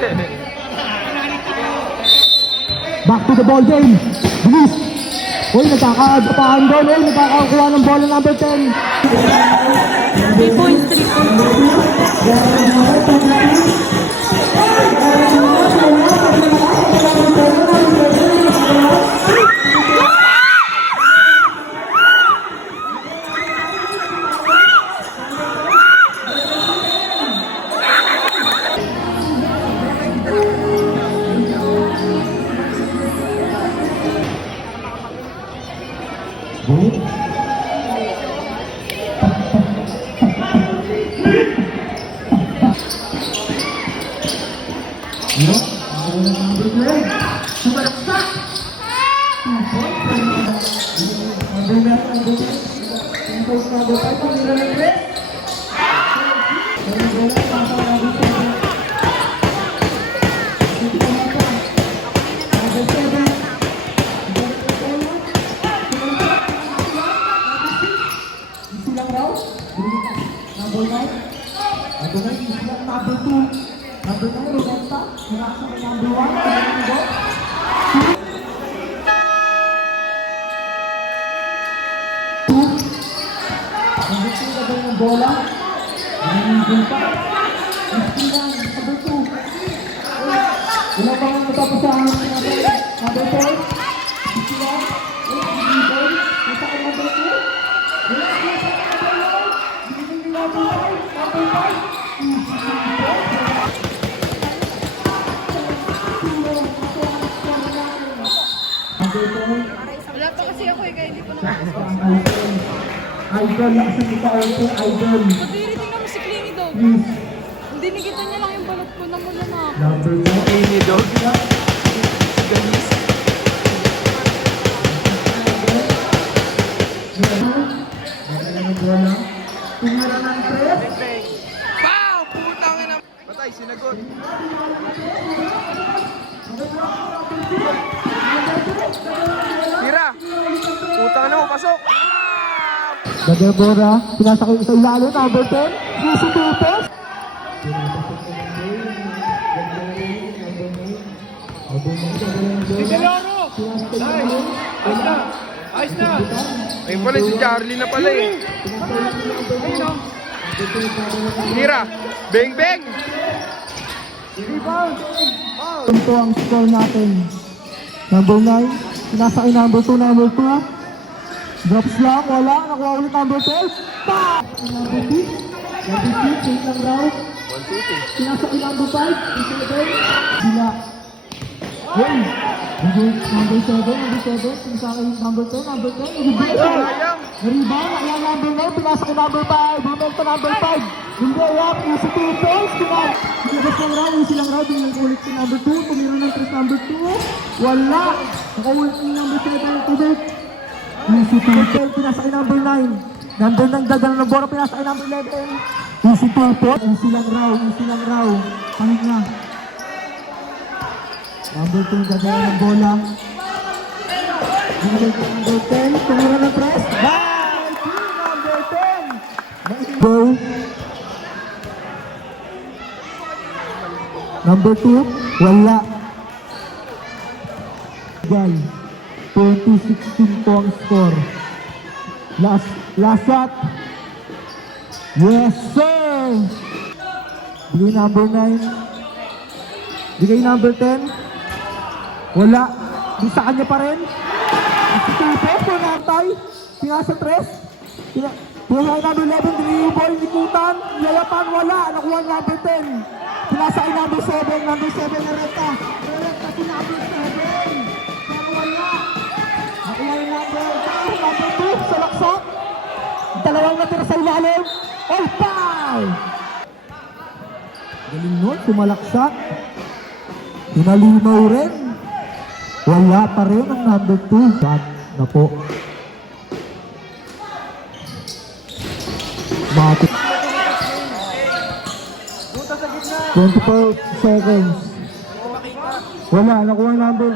Back to the ball game. Bilis. Uy, nagkakaadapaan doon. Uy, nagkakakuha ng bola number 10. 3 points, 3 points. Bola, nanginigil pa. Iskilan, number 2. Wala pa nga matapasahan ng number 4. Iskilan, number 5. Nasa ka number 2. Wala, nasa ka number 1. Binigil ni number 5. Number 5. Wala pa kasi ako kaya hindi ko na. Idol, nasa kita ako, idol. Pati tingnan mo si Clingy Dog. Dinigitan niya lang yung balot ko na mula na ako. Number 1. Clingy Dog. Ganis. Magala ng bola. Tumara ng press. Pow! Putang ina. Patay, sinagot. Tira. Putang ina mo, pasok. Gadebora, pinasakay sa ilalim, number 10. Lucy Pupes. Ayos na. Ayun pala si Charlie na pala eh. Tira. Beng beng. Ito ang score natin. Number 9, pinasakay number 2, number 2. Drops lang, wala. Nakuha ulit number 12. Pa! Number 6. Number 6, change lang raw. 1-2-2. Pinasakay number 5. Sila. Yun. Number 7. Pinasakay number 10. Number 10. Rebound. Ayan number 9. Pinasakay number 5. Bumenta number 5. Hindi, yan. Easy 2 points. Pinasakay lang raw. Easy lang raw. Tingnan ko ulit si number 2. Tumira ng 3 number 2. Wala. Nakaulit ni number 7. Tubig. Easy 2 points. Pinasakay number 9. Number 9 dadala ng bola. Pinasakay number 11. Easy 2 points. Easy lang raw. Pangit na. Number 2 dadala ng bola. Number 10. Tumira ng press. Bye! Number 10. Go. Number 2. Wala. Guy. 2016 po ang score. Last shot. Yes, sir! Bigay number 9. Bigay number 10. Wala. Di sa kanya pa rin. Si Tupe, pinatay. Pinasa 3. Pinasakay number 11. Dinibol, ikutan. Layapan, wala. Nakuha number 10. Pinasakay number 7. Number 7 na reta. Reta si number 7. Pero wala. Nakuha yung number 2 sa laksak. Dalawang natira sa ilalim. Oh, foul! Galing nun, sumalaksak. Hinalinaw rin. Wala pa rin ang number 2. Shot na po. Matik. 24 seconds. Wala, nakuha ang number.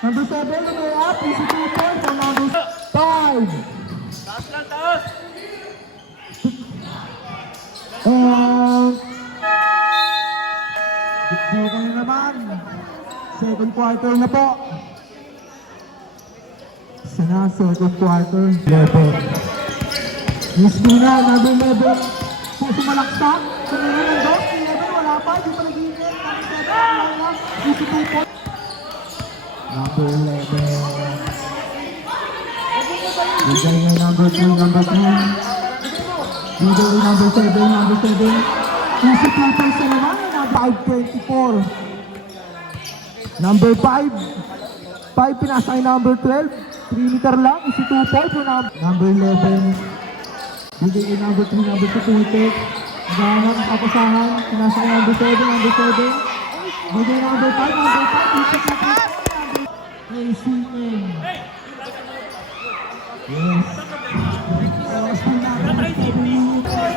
Number 7, number up, easy 2 points, and number 5. Taas lang, taas. And dito na naman. Second quarter na po. Isa na, second quarter. 11. Miss Dina, number 11. Sumalaksak. Tumira ng dos. 11, wala pa. Hindi pa nag-iinit. Number 7, wala na. Easy 2 points. Number 11. Bigay na number 2, number 3. Bigay na number 7, number 7. Easy 2 points na naman. Number 524. Number 5. 5 pinasa kay number 12. 3 meter lang. Easy 2 points. Number 11. Bigay kay number 3, number 2, Tuitek. Naghahanap ang kapasahan. Pinasa kay number 7, number 7. Bigay number 5, number 5. Easy 2 points. ACM. Yes.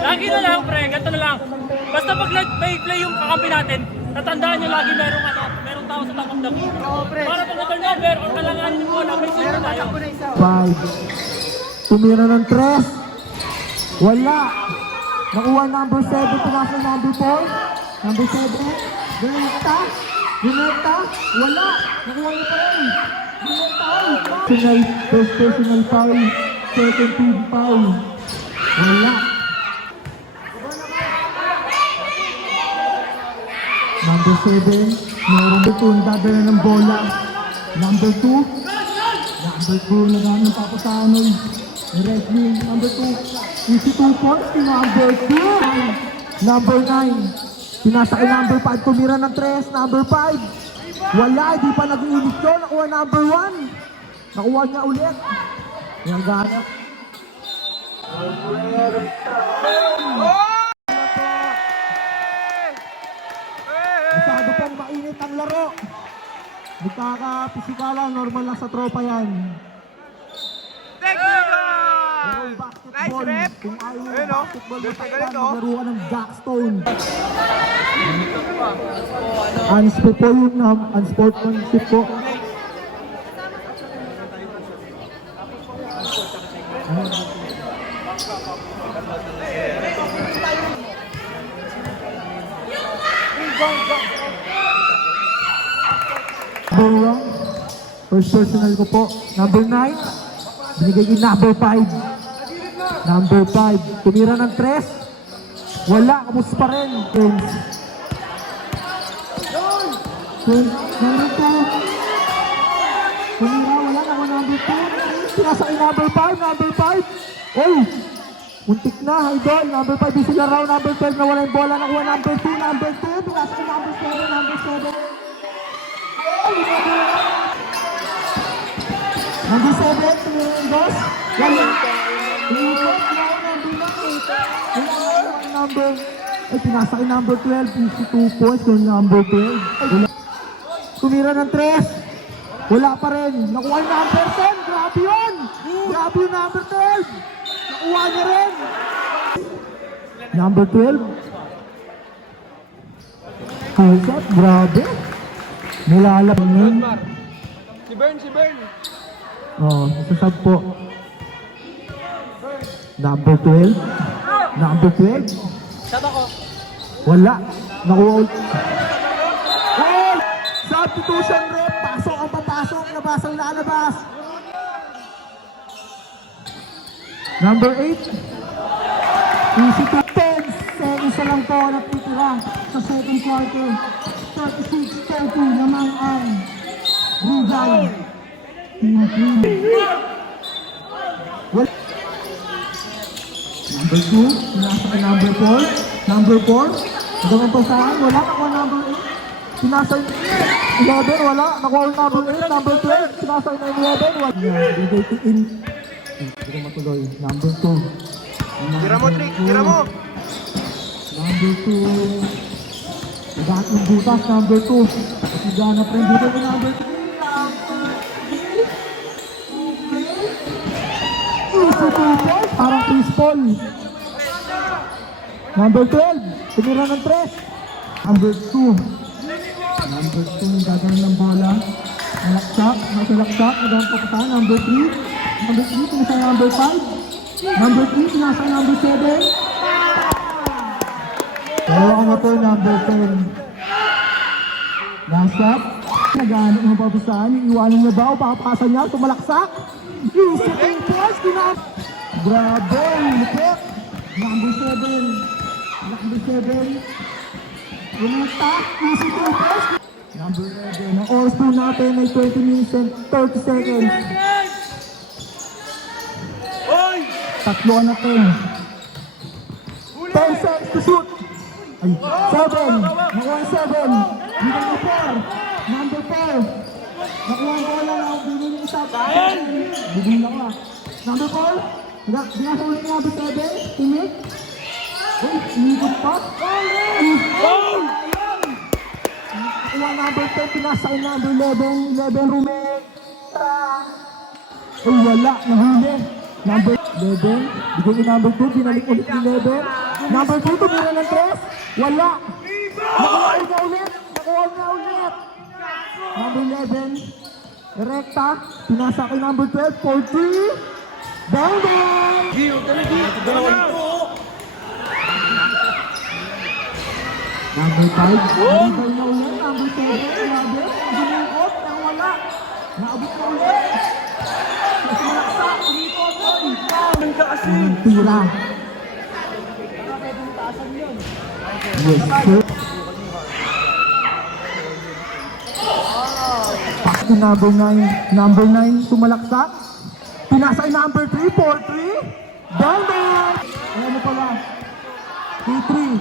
Lagi na lang, pre. Ganito na lang. Basta pag may play yung kakampi natin, natandaan nyo lagi merong tao sa top of the key. Para pag na-turnover or kalanganin nyo na may sino tayo. 5. Tumira ng 3. Wala. Nakuha number 7, pinasa number 4. Number 7. Gineta. Gineta. Wala. Nakuha niya pa rin. Gineta. First personal foul. Second team foul. Wala. Number 7. Meron dito yung dadala ng bola. Number 2. Number 2. Nagamit ng papasanon. Wrestling. Number 2. Easy 2 points. Number 2. Number 9. Pinasa kay number 5. Tumira ng 3. Number 5. Wala. Di pa nag-iinit yun. Nakuha number 1. Nakuha niya ulit. Yung gana. Masyado pong mainit ang laro. Nagkaka-pisikalan, normal lang sa tropa yan. Larong basketball. Kung ayaw yung basketball, mataklan, maglaro ka ng jackstone. Unsport po yun, unsportsmanship po. Number 1, first personal ko po. Number 9, binigay yung number 5. Number 5, tumira ng 3. Wala, kamus pa rin. Number 2, tumira, wala, naman number 2. Pinasa kay number 5, number 5. Oh, muntik na, idol. Number 5, di sila raw. Number 12, nawala yung bola. Nakuha number 2, number 2. Pinasa kay number 7, number 7. Number 7, tumira yung boss. Wala. Number, ay, pinasa kay number 12. Easy 2 points yung number 12. Tumira ng 3. Wala pa rin. Nakuha yung number 10. Grabe yun. Grabe yung number 12. Nakuha niya rin. Number 12. Kausap, grabe. Nilalabang yun. Si Bern. Oo, nasasab po. Number 12. Number 12. Saba ko. Wala. Nakuha ulit. Oh! Substitution rep. Pasok ang papasok. Labas ang lalabas. Number 8. Easy to 10 seconds na lang po natitira sa second quarter. 36-32 naman ang Rizal. Well, number 2, pinasa kay number 4. Number 4, hanggang pa saan? Wala, nakuha number 8. Pinasa 11, wala, nakuha number 8. Number 12, pinasa kay 11. Wala, bigay to in. Hindi ko matuloy. Number 2. Tira mo, Trick. Tira mo. Number 2. Naghahat ng butas, number 2. Naghahanap rin dito yung number 3. Easy 2 points. Parang Chris Paul. Number 12. Tumira ng 3. Number 2. Number 2. Gagawin ng bola. Nalaksak. Nasilaksak. Nagawin papatahan. Number 3. Number 3. Pinasa number 5. Number 3. Pinasa number 7. na po, number 10. Last shot. Nagano ng papasahan. Iiwanan niya ba o pakapasa niya? Tumalaksak. Easy king pass. Grabe. Lupit. Number 7. Number 7. Lumita. Easy king pass. Number 11. Ang oras po natin ay 20 minutes and 30 seconds. Tatlo na 10. 10 seconds to shoot. Ay, 7. Nakuha 7. Number 4. Number 4. Nakuha ko lang. Bigyan yung isa. Bigyan lang ka. Number 4. Binasa ulit number 7. Teammate. Uy, inikot pa. Nakuha number 10. Pinasa yung number 11. 11 roommate. Uy, wala. Nahuli. Number 11. Bigyan yung number 2. Binalik ulit yung 11. Number 2. Tumira ng 3. Wala. Nakuha niya ulit. Nakuha niya ulit. Number 11. Rekta. Pinasa kay number 12. 40. Down down. Number 5. Number na ulit. Number 7. Grabe. Nabinikot. Nang wala. Naabot na ulit. Mas malaksak. Umikot. Tira. Yes, sir. Pass to number 9. Number 9, sumalaksak. Pinasa yung number 3, 4-3. Down down. Ano pala? 3-3.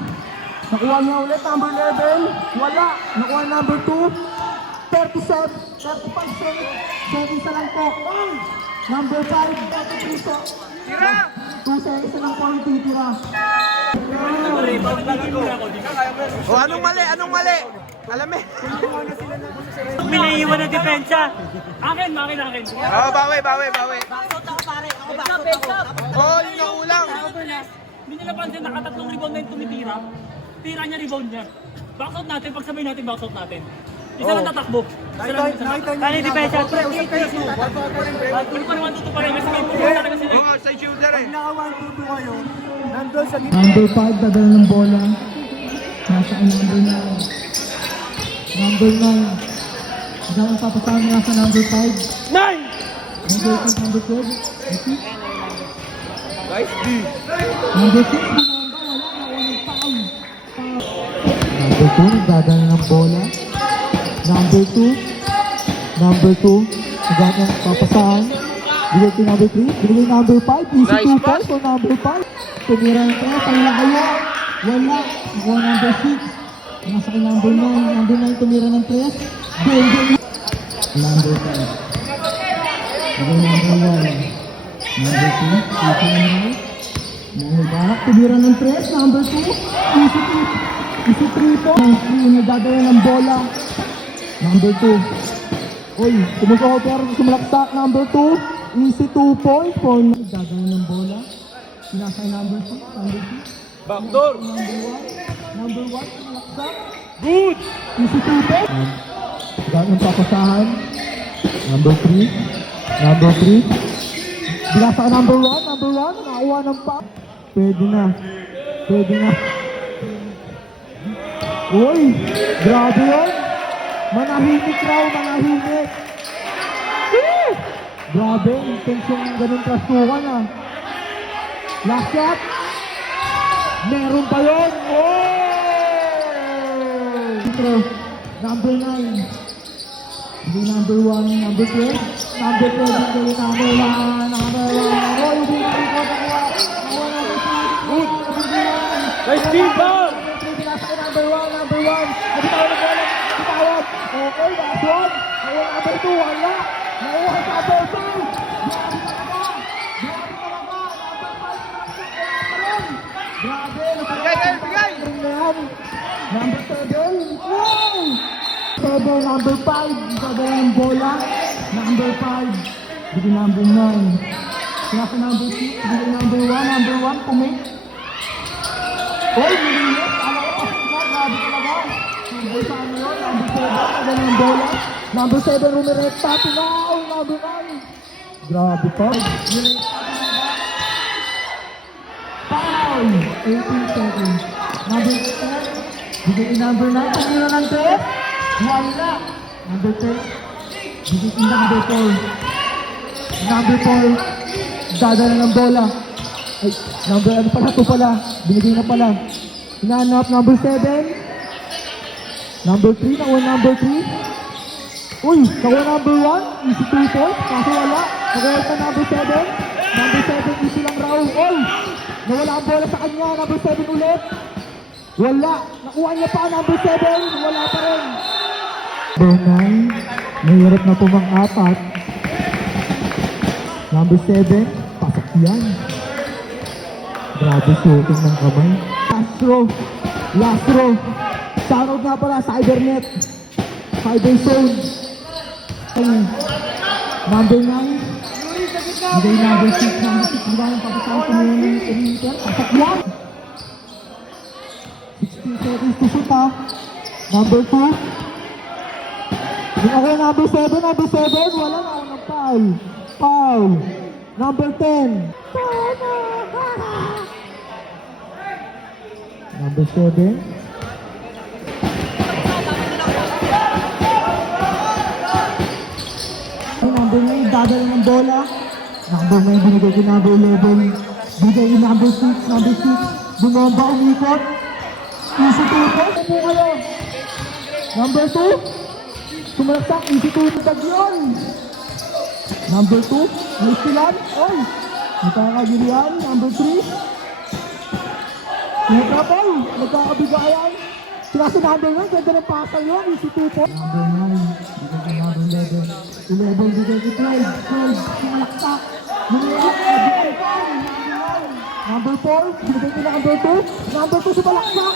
Nakuha niya ulit, number 11. Wala. Nakuha number 2. 37. 35 seconds. 7 sa lang po. Number 5, 33 po. Tira! 2 seconds na lang po ang titira. O, anong mali? Anong mali? Alam eh. Pinaiiwan ng depensa. Akin. Oo, bawi. Oo, yung naulang. Hindi nila pansin nakatatlong rebound na yung tumitira. Tira niya, rebound niya. Backshot natin, pagsabay natin, backshot natin. Isa lang tatakbo. Kaya yung depensa. Ano pa naman tuto pa rin kasi may puso talaga sila. Oo, side shooter eh. Number 5, dadala ng bola. Nasa ang number 9. Number 9. Diyan ang papasahan niya sa number 5. 9! Number 6, number 12. Guys, D. Number 6, Miranda, wala na, walang foul. Number 2, nagdadala ng bola. Number 2. Number 2, nagdadala ng papasahan. Bigay kay number 3. Bigay number 5. Easy Nice 2 pass. points for number 5. Tumira ng 3. Ang layo. Wala. Nakuha number 6. Nasa kay number 9. Number 9 tumira ng 3. Golden. Number 5. Bigay number 1. Number 2. Easy number 9. Number back. Tumira ng 3. Number 2. Easy 3. Easy 3 po. Nagdadala ng bola. Number 2. Uy, sumusoper, sumalaksak. Number 2. Easy 2 points for nagdadala ng bola. Sinasay number 2. Number 2. Backdoor. Number 1. Number 1. Sumalaksak. Good. Easy 2 points. Ganun papasahan. Number 3. Number 3. Binasa ka number 1. Number 1. Nakakuha ng pop. Pwede na. Pwede na. Uy! Grabe yun! Manahimik raw, manahimik! Woo! Grabe, intense yung ganun trasukan ah. Last shot! Meron pa yun! Oh! Number 9. Hindi number 1, number 12. Number 12, hindi number 1. Number 1. Oh, hindi number 1. Good! Nice team, ball. Number 1, number 1. Nabitaw na bola. Bitawag. Okay, last one. Ngayon, number 2. Wala. Nauha sa number 2. Grabe talaga. Grabe talaga. Number 5. Grabe. Bigay. Number 7. Wow! 7, number 5. Isabela ng bola. Number 5. Bigay number 9. Kaya sa number 6. Bigay number 1. Number 1. Commit. Oy, nilinis. Alam ko kasi ikaw, grabe talaga. Number sa ano yun? Number 7, agad ng bola. Number 7, rumirekta. Tinaw, number 9. Grabe pa. Rumirekta talaga. Foul. 18 seconds. Number 10, Bigay ni number 9. Tumira ng 3. Wala. Number 10. Bigay ni number 4. Number 4. Dadala ng bola. Ay, number ano pala? 2 pala. Binigay na pala. Hinahanap number 7. Number 3. Nakuha number 3. Uy, nakuha number 1. Easy 2 points. Kaso wala. Nakuha pa number 7. Number 7 easy lang raw. Uy, nawala ang bola sa kanya. Number 7 ulit. Wala. Nakuha niya pa number 7. Wala pa rin. Number 9. Mahirap na pumang-apat. Number 7. Pasok yan. Grabe shooting ng kamay. Last row. Last row. Shoutout nga pala sa Cybernet. Cyber Zone. Number 9. Bigay number 6. Number 6. Diba yung papasahan sa mga pasok yan. 16 seconds to shoot ha. Number 2. Okay, number 7. Number 7. Wala na ako ng foul. Foul. Number 10. Number 7. Number 9, dadala ng bola. Number 9, binigay ko number 11. Bigay ko number 6, number 6. Bumomba, umikot. Easy 2 po. Ito kayo. Number 2. Sumalaksak, easy 2. Tag yun. Number 2. May silan. Oy. Nakakagilian. Number 3. Nagkapal. Nagkakabigayan. Klase number 9. Ganda ng pasal yun. Easy 2 po. Number 9. Bigay ko number 11. 11 bigay ko 12. 12. Sumalaksak. Number 4. Bigay ko number 2. Number 2 sumalaksak.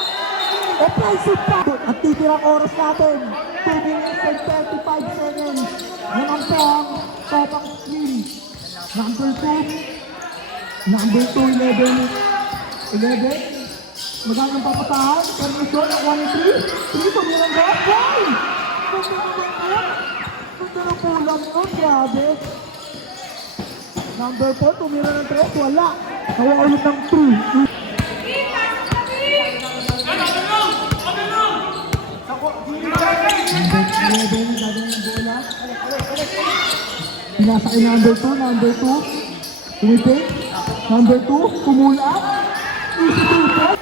Offensive pa! At titirang oras natin, 2 minutes and 35 seconds. Yan ang topang screen. Number 2. Number 2, 11. 11. Magagang papasahan. Permission, nakuha ni 3. 3, tumirang drop. Wow! Punta ng pulang nun, grabe. Number 4, tumira ng 3. Wala. Nakuha ulit ng 3. Pinasa kay number 2, number 2. Tumipik. Number 2, kumula. Easy 2 po.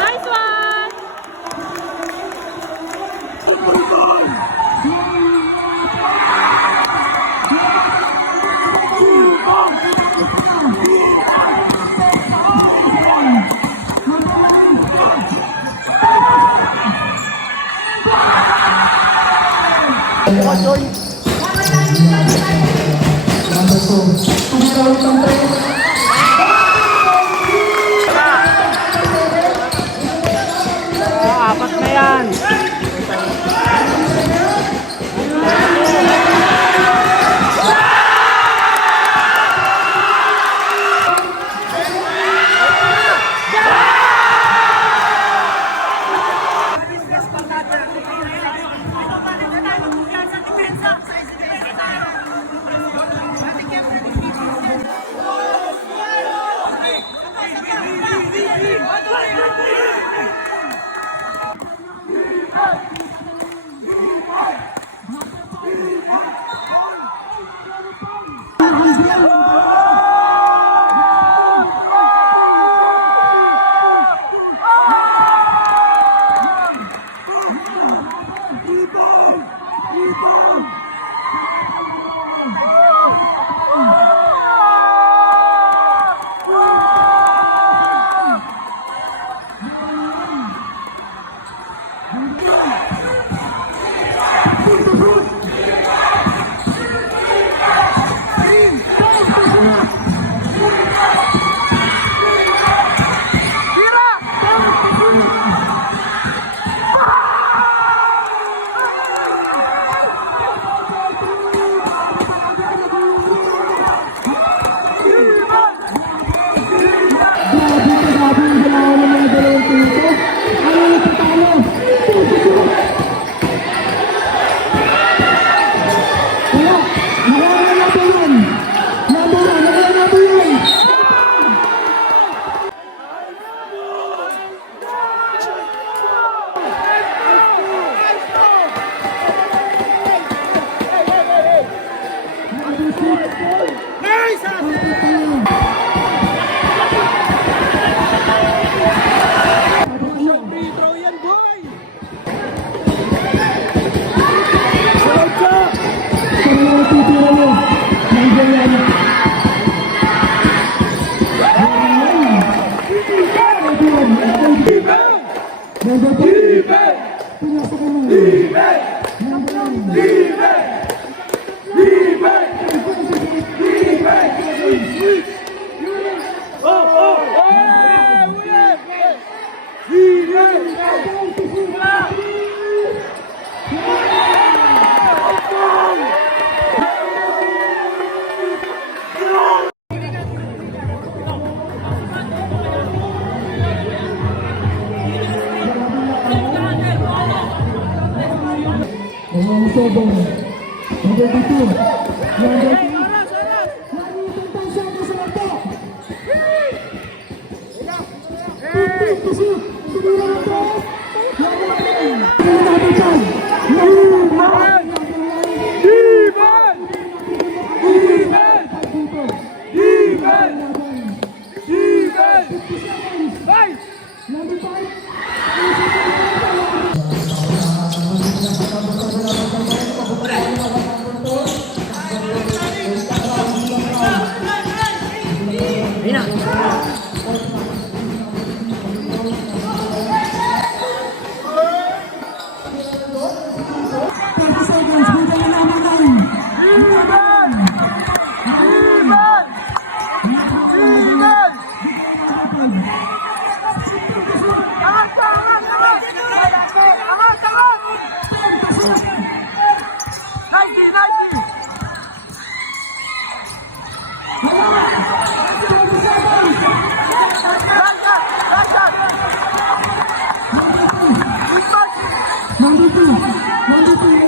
Nice one! Apat na yan. Number 5. Pinasa ka na. Number 9. Number 7. Number 2. Number 3.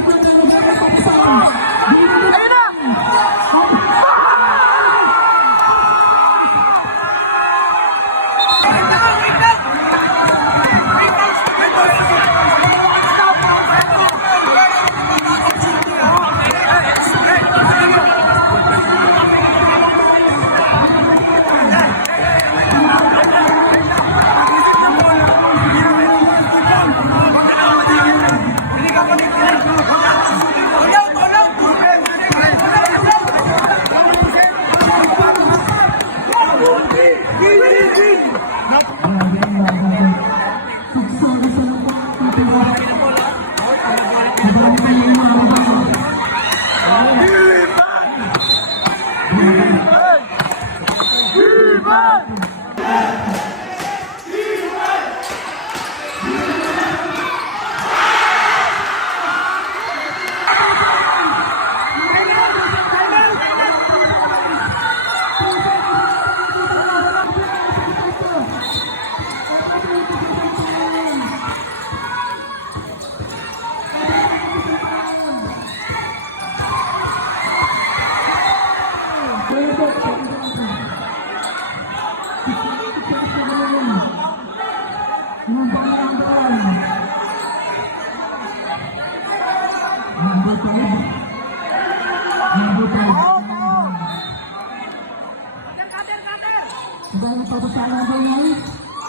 Number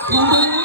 5.